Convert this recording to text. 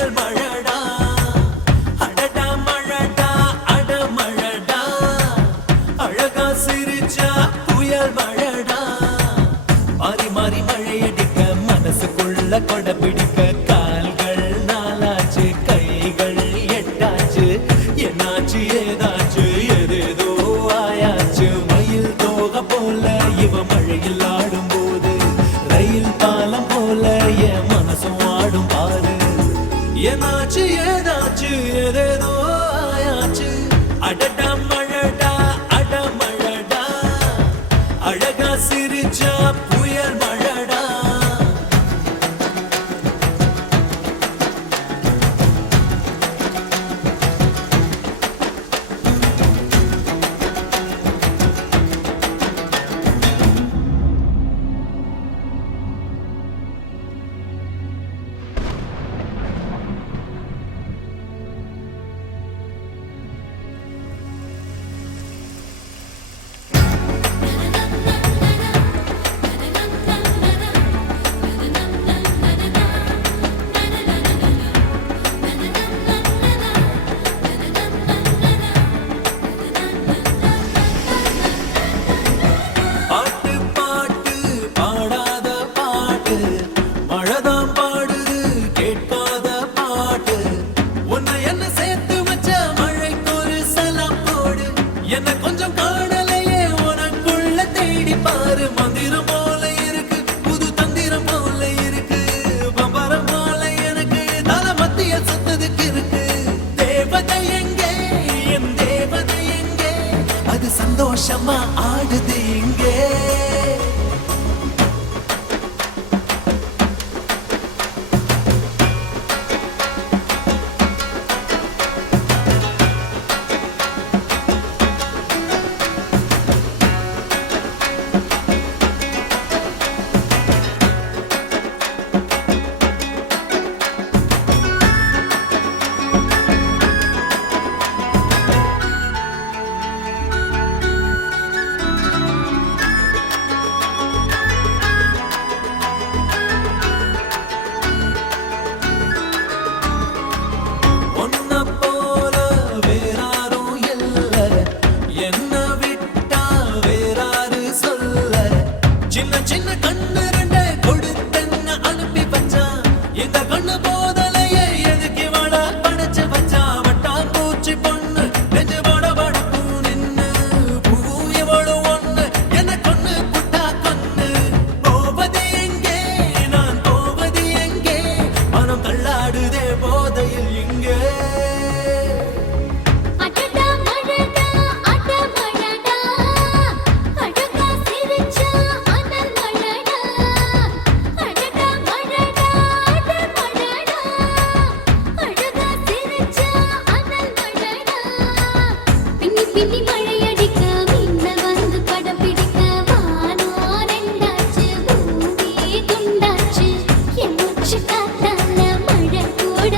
புயல் மழடா அடடா மழடா அட மழடா அழகா சிரிச்சா புயல் மழடா மாறி மாறி மழையடிக்க மனசுக்குள்ள கொடை பிடிக்க கால்கள் நாலாச்சு கைகள் எட்டாச்சு என்னாச்சு ஏதாச்சு எதேதோ ஆயாச்சு மயில் தோகை போல இவ மழையில் ஆடும் போது ரயில் பாலம் போல என் மனசும் ஆடும் பாரு என்னாச்சு ஏதாச்சு எதேதோ ஆயாச்சு அடடா மழடா அட மழடா அழகா சிரிச்சா புயல் மழடா பாட்டு பாட்டு பாடாத பாட்டு மழைதான் பாடுது கேட்காத பாட்டு உன்னை என்ன சேர்த்து வச்ச மழைக்கு ஒரு சலாம் போடு என்ன கொஞ்சம் காணலையே உனக்குள்ள தேடி பாரு மந்திரம் போல இருக்கு புது தந்திரம் போல இருக்கு பம்பரம் போல எனக்கு தலை மத்திய சுத்ததுக்கு இருக்கு தேவதை எங்கே என் தேவதை எங்கே அது சந்தோஷமா ஆடுது இங்கே ஒன்ன போல வேறாரும் இல்ல என்ன விட்டா வேறாரு சொல்ல சின்ன சின்ன கண்ணு ரெண்ட கொடுத்தென்ன அனுப்பி வச்சான் இந்த கண்ணு போதலையே எதுக்கு வாடா படைச்சு வச்சான் வட்டான் பூச்சி பொண்ணு நெஞ்சு பட படப்பு நின்னு பூவும் இவளும் ஒண்ணு என்ன கொன்னு புட்டா கொன்னு போவது எங்கே நான் போவது எங்கே மனம் தள்ளாடுதே போதையில் இங்கே அடடா மழடா அட மழடா அழகா சிரிச்சா அனல் மழடா அடடா மழடா அட மழடா அழகா சிரிச்சா அனல் மழடா பின்னி பின்னி மழையடிக்க மின்னல் வந்து படம் பிடிக்க வானோ ரெண்டாச்சு பூமி துண்டாச்சு என் மூச்சு காத்தால மழை கூட